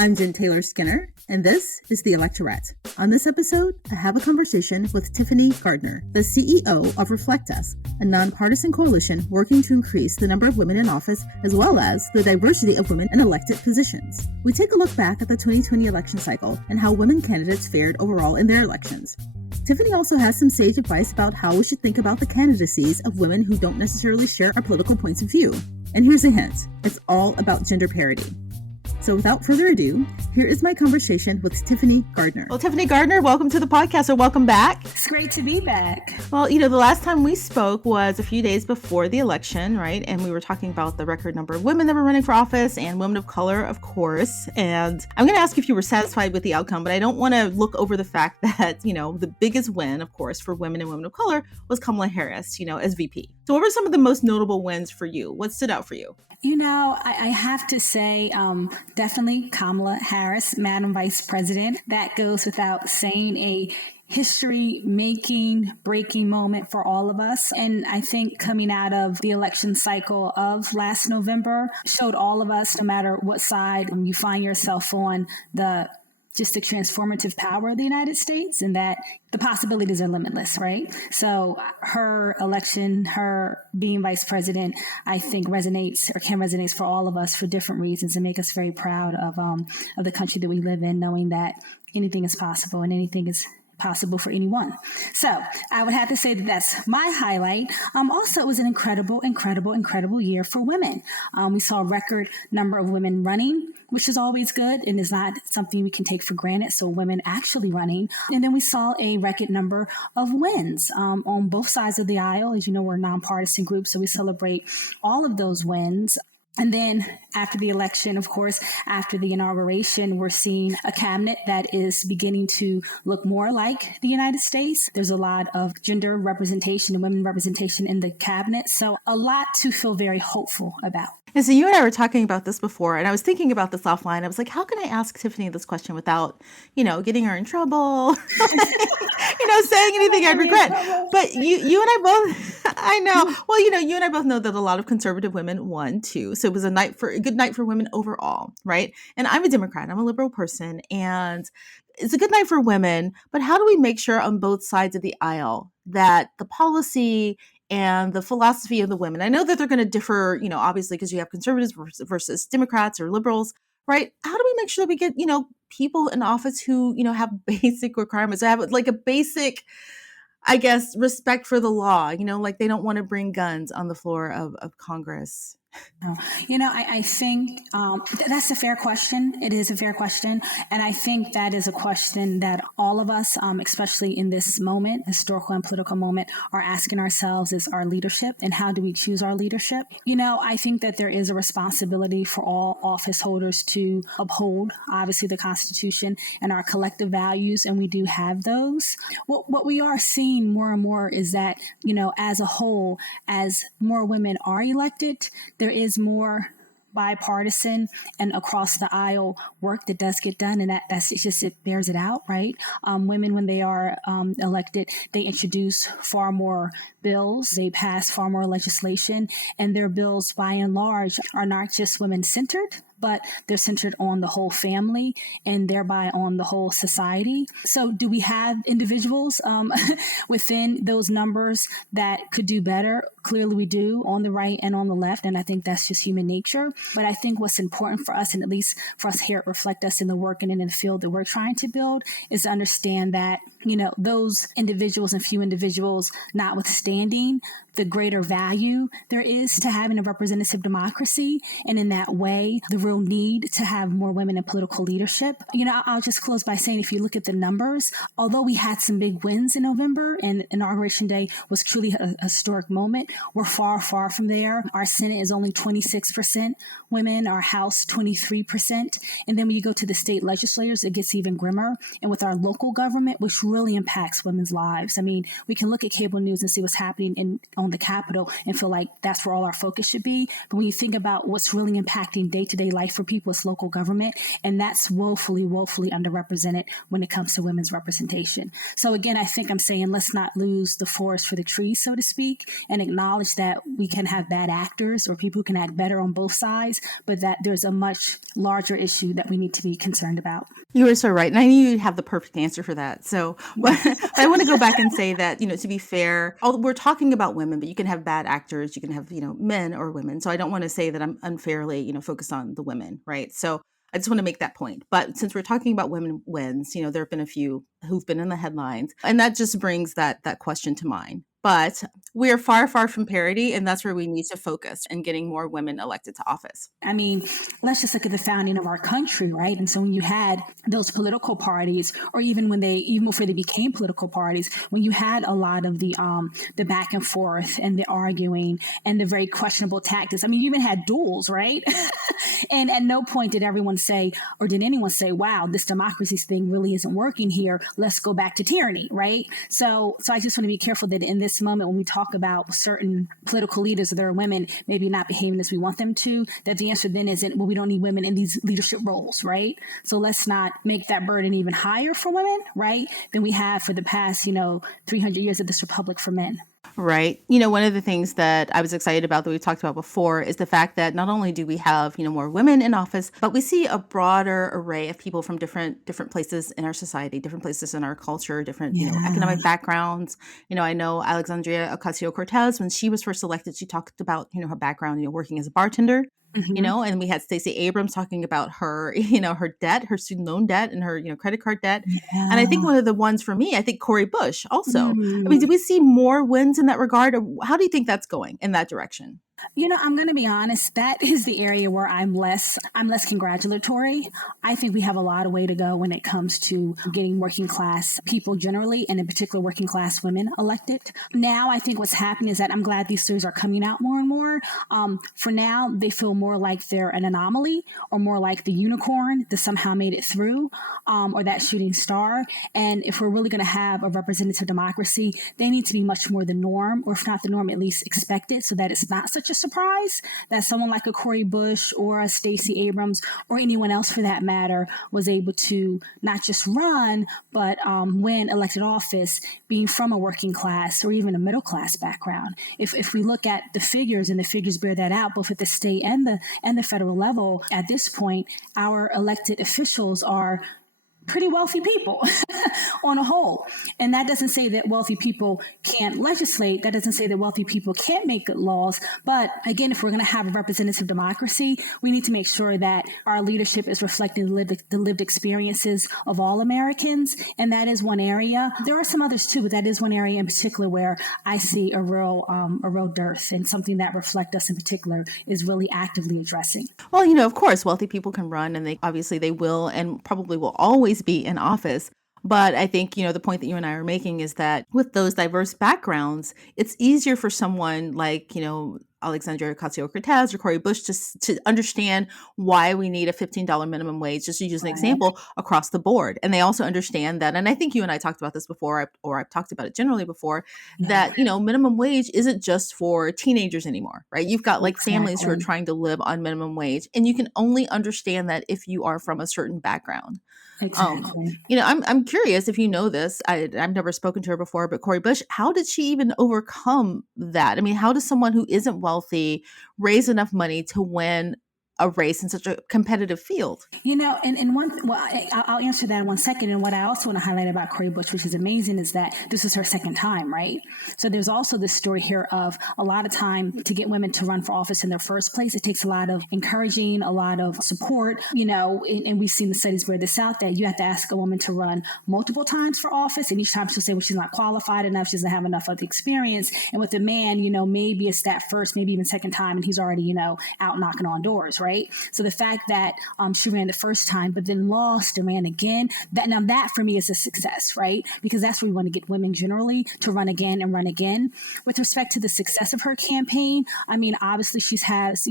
I'm Jen Taylor Skinner, and this is the Electorette. On this episode, I have a conversation with Tiffany Gardner, the CEO of Reflect Us, a nonpartisan coalition working to increase the number of women in office as well as the diversity of women in elected positions. We take a look back at the 2020 election cycle and how women candidates fared overall in their elections. Tiffany also has some sage advice about how we should think about the candidacies of women who don't necessarily share our political points of view. And here's a hint, it's all about gender parity. So without further ado, here is my conversation with Tiffany Gardner. Well, Tiffany Gardner, welcome to the podcast, or welcome back. It's great to be back. Well, the last time we spoke was a few days before the election, right? And we were talking about the record number of women that were running for office and women of color, of course. And I'm going to ask if you were satisfied with the outcome, but I don't want to look over the fact that, the biggest win, of course, for women and women of color was Kamala Harris, as VP. So what were some of the most notable wins for you? What stood out for you? I have to say, definitely Kamala Harris, Madam Vice President. That goes without saying, a history-making, breaking moment for all of us. And I think coming out of the election cycle of last November showed all of us, no matter what side you find yourself on, the transformative power of the United States, and that the possibilities are limitless, right? So her election, her being vice president, I think can resonate for all of us for different reasons, and make us very proud of the country that we live in, knowing that anything is possible and anything is possible for anyone. So I would have to say that that's my highlight. Also, it was an incredible year for women. We saw a record number of women running, which is always good and is not something we can take for granted. So women actually running. And then we saw a record number of wins on both sides of the aisle. As you know, we're a nonpartisan group, so we celebrate all of those wins. And then after the election, of course, after the inauguration, we're seeing a cabinet that is beginning to look more like the United States. There's a lot of gender representation and women representation in the cabinet. So a lot to feel very hopeful about. And so you and I were talking about this before, and I was thinking about this offline. I was like, how can I ask Tiffany this question without, getting her in trouble, saying anything I'd regret? But you and I both, I know. Well, you and I both know that a lot of conservative women won too. So it was a good night for women overall, right? And I'm a Democrat. I'm a liberal person, and it's a good night for women. But how do we make sure on both sides of the aisle that the policy and the philosophy of the women, I know that they're going to differ, obviously, because you have conservatives versus Democrats or liberals, right? How do we make sure that we get, people in office who, have basic requirements, have like a basic, I guess, respect for the law, like they don't want to bring guns on the floor of Congress? I think that's a fair question. It is a fair question. And I think that is a question that all of us, especially in this moment, historical and political moment, are asking ourselves is our leadership, and how do we choose our leadership? I think that there is a responsibility for all office holders to uphold, obviously, the Constitution and our collective values, and we do have those. What we are seeing more and more is that, as a whole, as more women are elected, there is more bipartisan and across the aisle work that does get done, and it bears it out, right? Women, when they are elected, they introduce far more bills, they pass far more legislation, and their bills, by and large, are not just women-centered, but they're centered on the whole family and thereby on the whole society. So do we have individuals within those numbers that could do better? Clearly we do, on the right and on the left, and I think that's just human nature. But I think what's important for us, and at least for us here at Reflect Us in the work and in the field that we're trying to build, is to understand that, those individuals and few individuals notwithstanding, the greater value there is to having a representative democracy, and in that way, the real need to have more women in political leadership. I'll just close by saying, if you look at the numbers, although we had some big wins in November and Inauguration Day was truly a historic moment, we're far, far from there. Our Senate is only 26% women, our House 23%. And then when you go to the state legislators, it gets even grimmer. And with our local government, which really impacts women's lives. I mean, we can look at cable news and see what's happening on the Capitol and feel like that's where all our focus should be. But when you think about what's really impacting day-to-day life for people, it's local government. And that's woefully underrepresented when it comes to women's representation. So again, I think I'm saying let's not lose the forest for the trees, so to speak, and acknowledge that we can have bad actors or people who can act better on both sides, but that there's a much larger issue that we need to be concerned about. You were so right. And I knew you'd have the perfect answer for that. So but I want to go back and say that, to be fair, we're talking about women, but you can have bad actors, you can have, men or women. So I don't want to say that I'm unfairly, focused on the women, right? So I just want to make that point. But since we're talking about women wins, there have been a few who've been in the headlines, and that just brings that question to mind. But we are far, far from parity, and that's where we need to focus in getting more women elected to office. I mean, let's just look at the founding of our country, right? And so when you had those political parties, or even before they became political parties, when you had a lot of the back and forth and the arguing and the very questionable tactics. I mean, you even had duels, right? And at no point did anyone say, wow, this democracy thing really isn't working here. Let's go back to tyranny, right? So I just want to be careful that in this moment, when we talk about certain political leaders or their women maybe not behaving as we want them to, that the answer then isn't, well, we don't need women in these leadership roles, right? So let's not make that burden even higher for women, right, than we have for the past, 300 years of this republic for men. Right. One of the things that I was excited about that we talked about before is the fact that not only do we have, more women in office, but we see a broader array of people from different places in our society, different places in our culture, different, economic backgrounds. I know Alexandria Ocasio-Cortez, when she was first elected, she talked about, her background, working as a bartender. And we had Stacey Abrams talking about her, her debt, her student loan debt and her, credit card debt. Yeah. And I think one of the ones for me, I think Cori Bush also. I mean, do we see more wins in that regard? Or how do you think that's going in that direction? I'm going to be honest. That is the area where I'm less congratulatory. I think we have a lot of way to go when it comes to getting working class people generally, and in particular working class women elected. Now, I think what's happening is that I'm glad these stories are coming out more and more. For now, they feel more like they're an anomaly, or more like the unicorn that somehow made it through, or that shooting star. And if we're really going to have a representative democracy, they need to be much more the norm, or if not the norm, at least expected, so that it's not such a surprise that someone like a Cori Bush or a Stacey Abrams or anyone else for that matter was able to not just run, but win elected office being from a working class or even a middle class background. If we look at the figures, and the figures bear that out both at the state and the federal level, at this point, our elected officials are pretty wealthy people on a whole. And that doesn't say that wealthy people can't legislate. That doesn't say that wealthy people can't make good laws. But again, if we're going to have a representative democracy, we need to make sure that our leadership is reflecting the lived experiences of all Americans. And that is one area. There are some others too, but that is one area in particular where I see a real dearth, and something that Reflect Us in particular is really actively addressing. Well, of course, wealthy people can run, and they will and probably will always be in office. But I think, the point that you and I are making is that with those diverse backgrounds, it's easier for someone like, Alexandria Ocasio-Cortez or Cori Bush to understand why we need a $15 minimum wage, just to use an example, across the board. And they also understand that, and I think you and I talked about this before, or I've talked about it generally before, that, minimum wage isn't just for teenagers anymore, right? You've got families who are trying to live on minimum wage, and you can only understand that if you are from a certain background. Exactly. I'm curious if you know this. I've never spoken to her before, but Cori Bush, how did she even overcome that? I mean, how does someone who isn't wealthy raise enough money to win a race in such a competitive field? I'll answer that in 1 second. And what I also want to highlight about Cori Bush, which is amazing, is that this is her second time, right? So there's also this story here of a lot of time to get women to run for office in their first place. It takes a lot of encouraging, a lot of support, and we've seen the studies bear this out, that you have to ask a woman to run multiple times for office. And each time she'll say, well, she's not qualified enough. She doesn't have enough of the experience. And with a man, maybe it's that first, maybe even second time, and he's already, out knocking on doors, right? So the fact that she ran the first time, but then lost and ran again, that for me is a success, right? Because that's where we want to get women generally to run again and run again. With respect to the success of her campaign, I mean, obviously she has,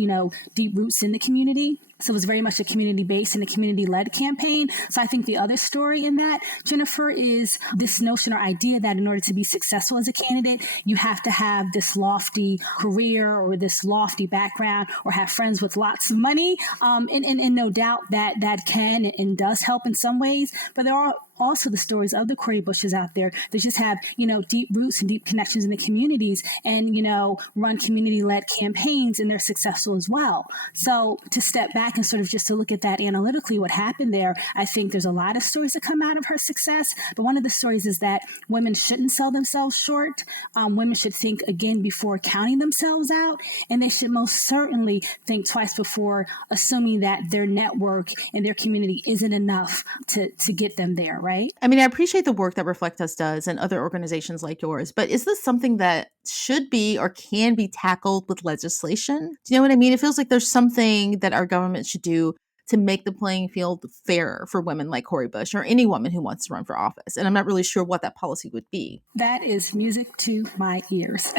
deep roots in the community. So it was very much a community-based and a community-led campaign. So I think the other story in that, Jennifer, is this notion or idea that in order to be successful as a candidate, you have to have this lofty career or this lofty background or have friends with lots of money. And no doubt that can and does help in some ways. But there are also the stories of the Cori Bushes out there that just have, deep roots and deep connections in the communities and, run community-led campaigns, and they're successful as well. So to step back and sort of just to look at that analytically, what happened there, I think there's a lot of stories that come out of her success. But one of the stories is that women shouldn't sell themselves short. Women should think again before counting themselves out. And they should most certainly think twice before assuming that their network and their community isn't enough to get them there, right? I mean, I appreciate the work that Reflect Us does and other organizations like yours, but is this something that should be or can be tackled with legislation? Do you know what I mean? It feels like there's something that our government should do to make the playing field fairer for women like Cori Bush or any woman who wants to run for office. And I'm not really sure what that policy would be. That is music to my ears.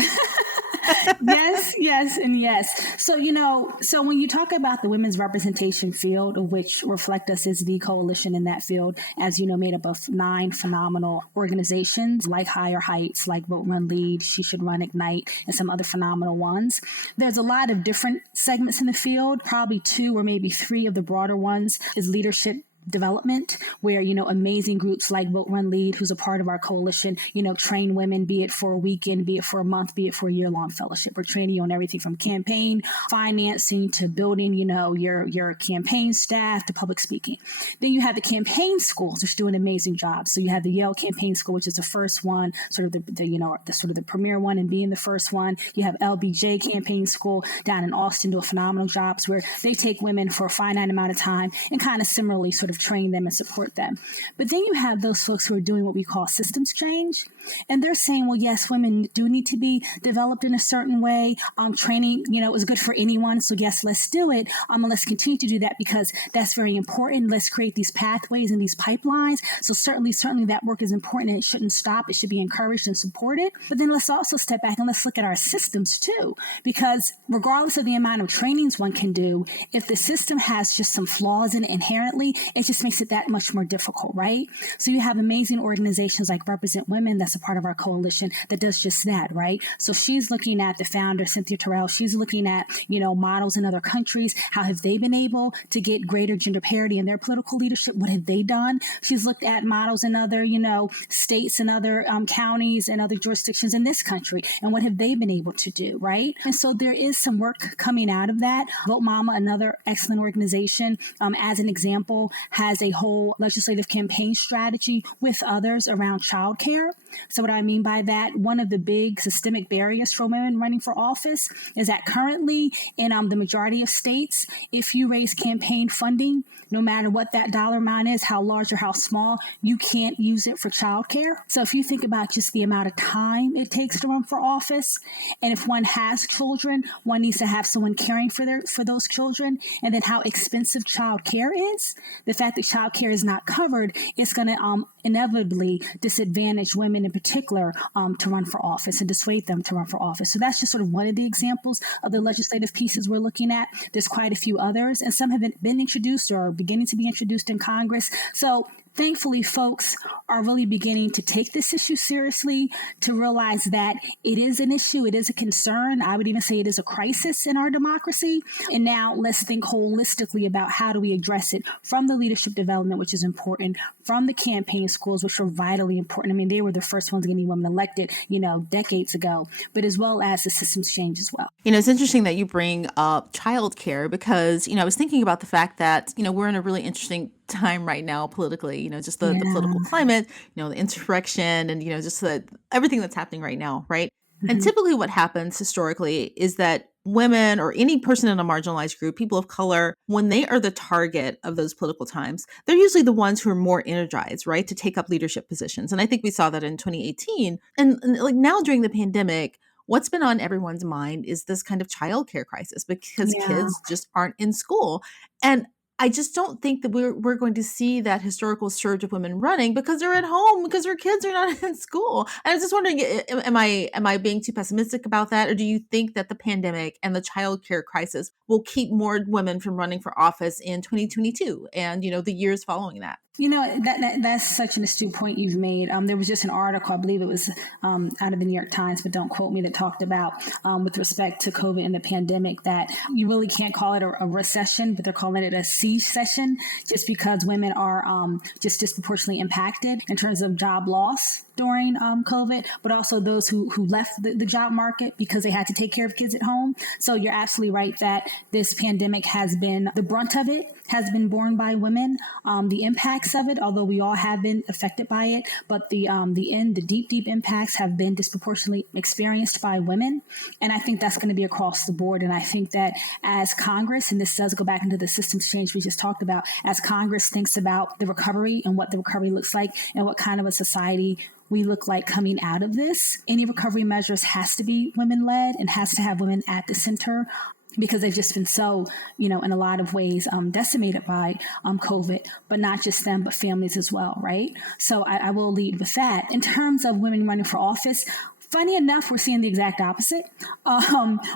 Yes, and yes. So when you talk about the women's representation field, of which Reflect Us is the coalition in that field, as you know, made up of 9 phenomenal organizations like Higher Heights, like Vote Run Lead, She Should Run Ignite, and some other phenomenal ones. There's a lot of different segments in the field. Probably 2 or maybe 3 of the broader ones is leadership development, where, amazing groups like Vote Run Lead, who's a part of our coalition, train women, be it for a weekend, be it for a month, be it for a year-long fellowship. We're training you on everything from campaign financing to building, your campaign staff to public speaking. Then you have the campaign schools, which do an amazing job. So you have the Yale Campaign School, which is the first one, sort of the premier one and being the first one. You have LBJ Campaign School down in Austin, do a phenomenal job where they take women for a finite amount of time and kind of similarly sort of train them and support them. But then you have those folks who are doing what we call systems change. And they're saying, well, yes, women do need to be developed in a certain way. Training, is good for anyone. So yes, let's do it. And let's continue to do that because that's very important. Let's create these pathways and these pipelines. So certainly that work is important and it shouldn't stop. It should be encouraged and supported. But then let's also step back and let's look at our systems too, because regardless of the amount of trainings one can do, if the system has just some flaws in it inherently, it just makes it that much more difficult, right? So you have amazing organizations like Represent Women, that's a part of our coalition, that does just that, right? So she's looking at the founder, Cynthia Terrell. She's looking at, models in other countries. How have they been able to get greater gender parity in their political leadership? What have they done? She's looked at models in other, states and other counties and other jurisdictions in this country. And what have they been able to do, right? And so there is some work coming out of that. Vote Mama, another excellent organization, as an example, has a whole legislative campaign strategy with others around childcare. So what I mean by that, one of the big systemic barriers for women running for office is that currently in the majority of states, if you raise campaign funding, no matter what that dollar amount is, how large or how small, you can't use it for childcare. So if you think about just the amount of time it takes to run for office, and if one has children, one needs to have someone caring for those children, and then how expensive childcare is, the fact that childcare is not covered is going to inevitably disadvantage women in particular to run for office and dissuade them to run for office. So that's just sort of one of the examples of the legislative pieces we're looking at. There's quite a few others, and some have been introduced or are beginning to be introduced in Congress. So thankfully, folks are really beginning to take this issue seriously, to realize that it is an issue, it is a concern. I would even say it is a crisis in our democracy. And now let's think holistically about how do we address it from the leadership development, which is important, from the campaign schools, which are vitally important. I mean, they were the first ones getting women elected, decades ago, but as well as the systems change as well. It's interesting that you bring up childcare because, I was thinking about the fact that, we're in a really interesting time right now politically, just the political climate, the insurrection and, just everything that's happening right now, right? Mm-hmm. And typically what happens historically is that women or any person in a marginalized group, people of color, when they are the target of those political times, they're usually the ones who are more energized, right, to take up leadership positions. And I think we saw that in 2018. And like now during the pandemic, what's been on everyone's mind is this kind of childcare crisis because kids just aren't in school. And I just don't think that we're going to see that historical surge of women running because they're at home, because their kids are not in school. And I was just wondering, am I being too pessimistic about that? Or do you think that the pandemic and the childcare crisis will keep more women from running for office in 2022 and, the years following that? That's such an astute point you've made. There was just an article, I believe it was out of the New York Times, but don't quote me, that talked about with respect to COVID and the pandemic that you really can't call it a recession, but they're calling it a C-session just because women are just disproportionately impacted in terms of job loss during COVID, but also those who left the job market because they had to take care of kids at home. So you're absolutely right that this pandemic has been, the brunt of it has been borne by women. The impacts of it, although we all have been affected by it, but the deep impacts have been disproportionately experienced by women. And I think that's going to be across the board. And I think that as Congress, and this does go back into the systems change we just talked about, as Congress thinks about the recovery and what the recovery looks like and what kind of a society we look like coming out of this, any recovery measures has to be women-led and has to have women at the center, because they've just been so, in a lot of ways, decimated by COVID, but not just them, but families as well, right? So I will lead with that. In terms of women running for office, funny enough, we're seeing the exact opposite.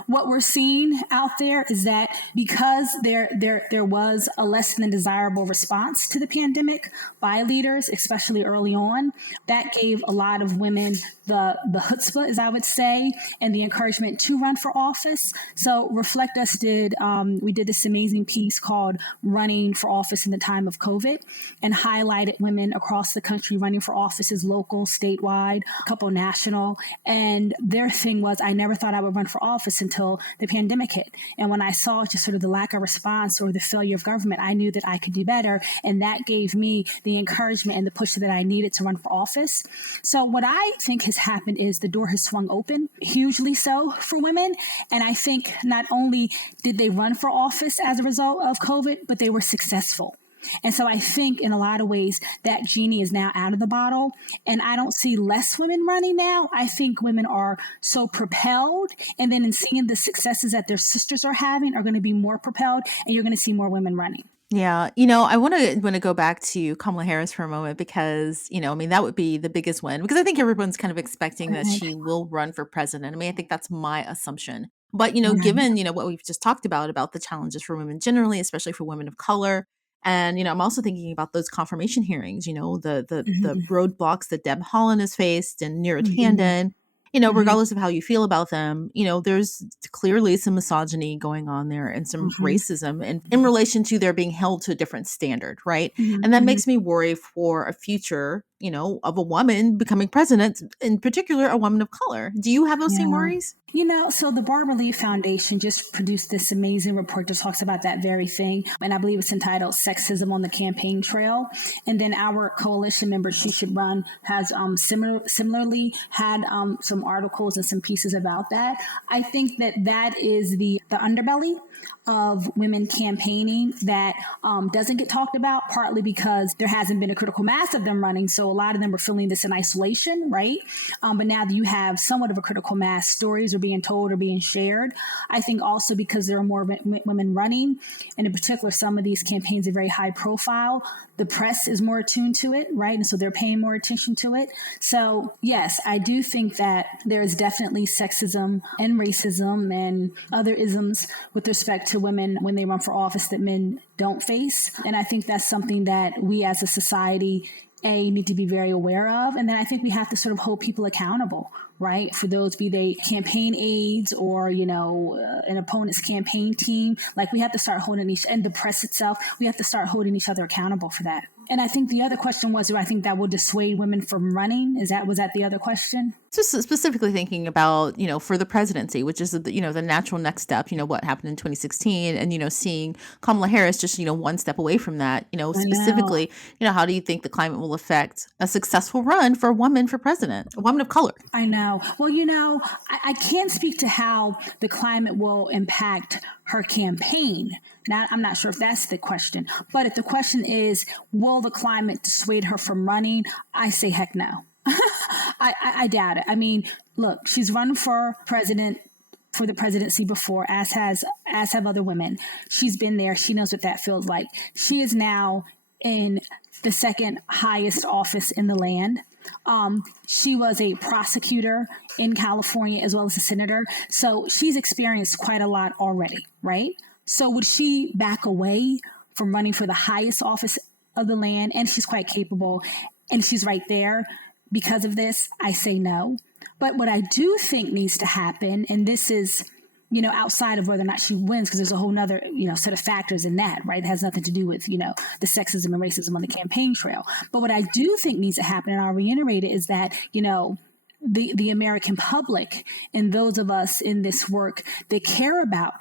What we're seeing out there is that because there was a less than desirable response to the pandemic by leaders, especially early on, that gave a lot of women the chutzpah, as I would say, and the encouragement to run for office. So Reflect Us we did this amazing piece called Running for Office in the Time of COVID, and highlighted women across the country running for offices, local, statewide, a couple national. And their thing was, I never thought I would run for office until the pandemic hit. And when I saw just sort of the lack of response or the failure of government, I knew that I could do better. And that gave me the encouragement and the push that I needed to run for office. So what I think has happened is the door has swung open, hugely so, for women. And I think not only did they run for office as a result of COVID, but they were successful. And so I think in a lot of ways that genie is now out of the bottle, and I don't see less women running now. I think women are so propelled, and then in seeing the successes that their sisters are having are going to be more propelled, and you're going to see more women running. Yeah. I want to go back to Kamala Harris for a moment because, that would be the biggest win because I think everyone's kind of expecting that she will run for president. I think that's my assumption. But, given, what we've just talked about the challenges for women generally, especially for women of color. And, I'm also thinking about those confirmation hearings, the roadblocks that Deb Haaland has faced and Neera Tanden. Regardless of how you feel about them, there's clearly some misogyny going on there and some racism in relation to their being held to a different standard, right? And that makes me worry for a future, of a woman becoming president, in particular, a woman of color. Do you have those same worries? So the Barbara Lee Foundation just produced this amazing report that talks about that very thing. And I believe it's entitled Sexism on the Campaign Trail. And then our coalition member, She Should Run, has similarly had some articles and some pieces about that. I think that is the underbelly of women campaigning that doesn't get talked about, partly because there hasn't been a critical mass of them running. So a lot of them are feeling this in isolation, right? But now that you have somewhat of a critical mass, stories are being told or being shared. I think also because there are more women running, and in particular, some of these campaigns are very high profile, the press is more attuned to it, right? And so they're paying more attention to it. So yes, I do think that there is definitely sexism and racism and other isms with respect to women when they run for office that men don't face. And I think that's something that we as a society need to be very aware of. And then I think we have to sort of hold people accountable, right? For those, be they campaign aides or, an opponent's campaign team. Like we have to start holding and the press itself, we have to start holding each other accountable for that. And I think the other question was, do I think that will dissuade women from running? Was that the other question? Just specifically thinking about, for the presidency, which is, the natural next step, what happened in 2016 and, seeing Kamala Harris just, one step away from that, specifically, how do you think the climate will affect a successful run for a woman for president, a woman of color? I know. Well, I can't speak to how the climate will impact her campaign. Now, I'm not sure if that's the question, but if the question is, will the climate dissuade her from running? I say, heck no. I doubt it. Look, she's run for the presidency before, as have other women. She's been there. She knows what that feels like. She is now in the second highest office in the land. She was a prosecutor in California as well as a senator. So she's experienced quite a lot already, right? So would she back away from running for the highest office of the land, and she's quite capable, and she's right there. Because of this, I say no. But what I do think needs to happen, and this is, outside of whether or not she wins, because there's a whole nother, set of factors in that, right? It has nothing to do with, the sexism and racism on the campaign trail. But what I do think needs to happen, and I'll reiterate it, is that, the American public and those of us in this work that care about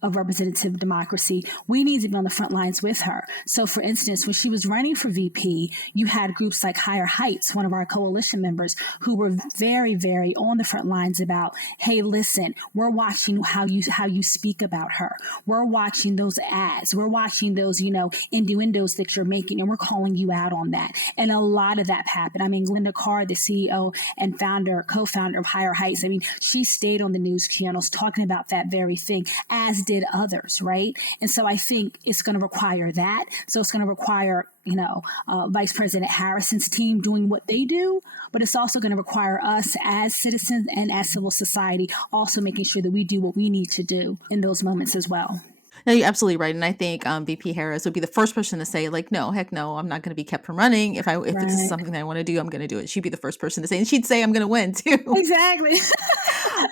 a representative democracy, we need to be on the front lines with her. So, for instance, when she was running for VP, you had groups like Higher Heights, one of our coalition members, who were very, very on the front lines about, hey, listen, we're watching how you speak about her. We're watching those ads. We're watching those, innuendos that you're making, and we're calling you out on that. And a lot of that happened. I mean, Glenda Carr, the CEO and co-founder of Higher Heights, she stayed on the news channels talking about that very thing, as did others, right? And so I think it's going to require that. So it's going to require, Vice President Harrison's team doing what they do, but it's also going to require us as citizens and as civil society also making sure that we do what we need to do in those moments as well. No, you're absolutely right. And I think VP Harris would be the first person to say, like, no, heck no, I'm not going to be kept from running. If this is something that I want to do, I'm going to do it. She'd be the first person to say, and she'd say, I'm going to win too. Exactly.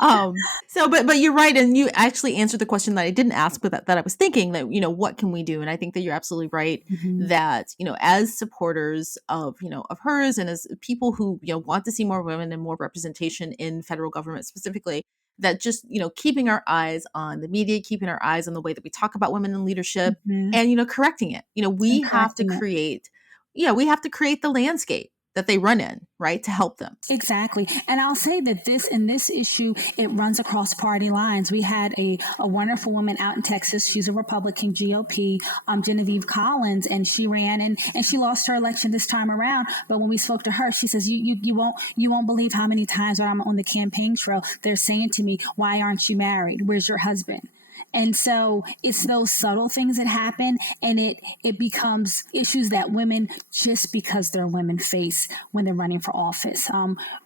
But you're right. And you actually answered the question that I didn't ask, but that I was thinking that, what can we do? And I think that you're absolutely right that, as supporters of hers and as people who, want to see more women and more representation in federal government specifically, that just, keeping our eyes on the media, keeping our eyes on the way that we talk about women in leadership and, correcting it. We have to create the landscape that they run in, right, to help them. Exactly. And I'll say that this issue, it runs across party lines. We had a wonderful woman out in Texas. She's a Republican GOP, Genevieve Collins, and she ran and she lost her election this time around. But when we spoke to her, she says, you won't believe how many times when I'm on the campaign trail, they're saying to me, why aren't you married? Where's your husband? And so it's those subtle things that happen, and it becomes issues that women, just because they're women, face when they're running for office.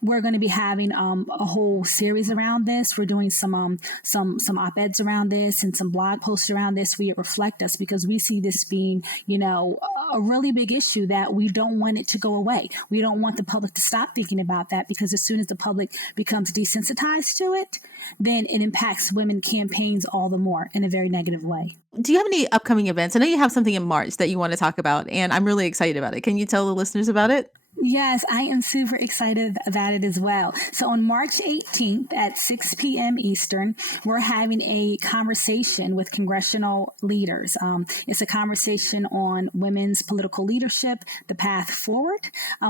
We're going to be having a whole series around this. We're doing some op-eds around this and some blog posts around this. We reflect us because we see this being, a really big issue that we don't want it to go away. We don't want the public to stop thinking about that, because as soon as the public becomes desensitized to it, then it impacts women campaigns all the more in a very negative way. Do you have any upcoming events? I know you have something in March that you want to talk about, and I'm really excited about it. Can you tell the listeners about it? Yes, I am super excited about it as well. So on March 18th at 6 p.m. Eastern, we're having a conversation with congressional leaders. It's a conversation on women's political leadership, the path forward.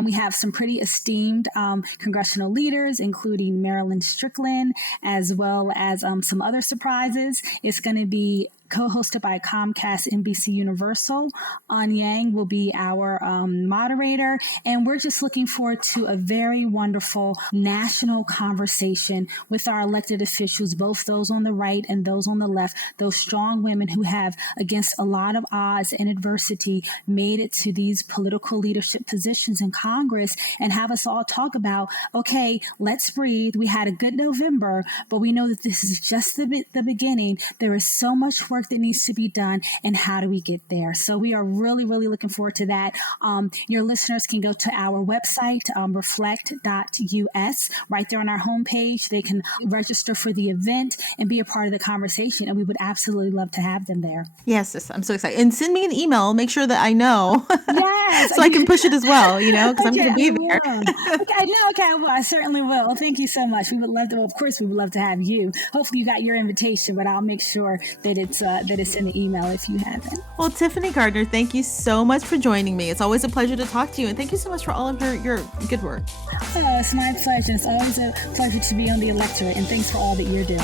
We have some pretty esteemed congressional leaders, including Marilyn Strickland, as well as some other surprises. It's going to be co-hosted by Comcast NBC Universal. An Yang will be our moderator, and we're just looking forward to a very wonderful national conversation with our elected officials, both those on the right and those on the left, those strong women who have, against a lot of odds and adversity, made it to these political leadership positions in Congress, and have us all talk about, okay, let's breathe. We had a good November, but we know that this is just the beginning. There is so much work that needs to be done, and how do we get there? So we are really, really looking forward to that. Your listeners can go to our website, reflect.us. Right there on our homepage, they can register for the event and be a part of the conversation, and we would absolutely love to have them there. Yes, I'm so excited. And send me an email. Make sure that I know. Yes. So I can push it as well, because I'm going to be there. I certainly will. Well, thank you so much. We would love to, of course, we would love to have you. Hopefully you got your invitation, but I'll make sure that it's in the email if you haven't. Well, Tiffany Gardner, thank you so much for joining me. It's always a pleasure to talk to you, and thank you so much for all of your good work. Oh, it's my pleasure. It's always a pleasure to be on the Electorette, and thanks for all that you're doing.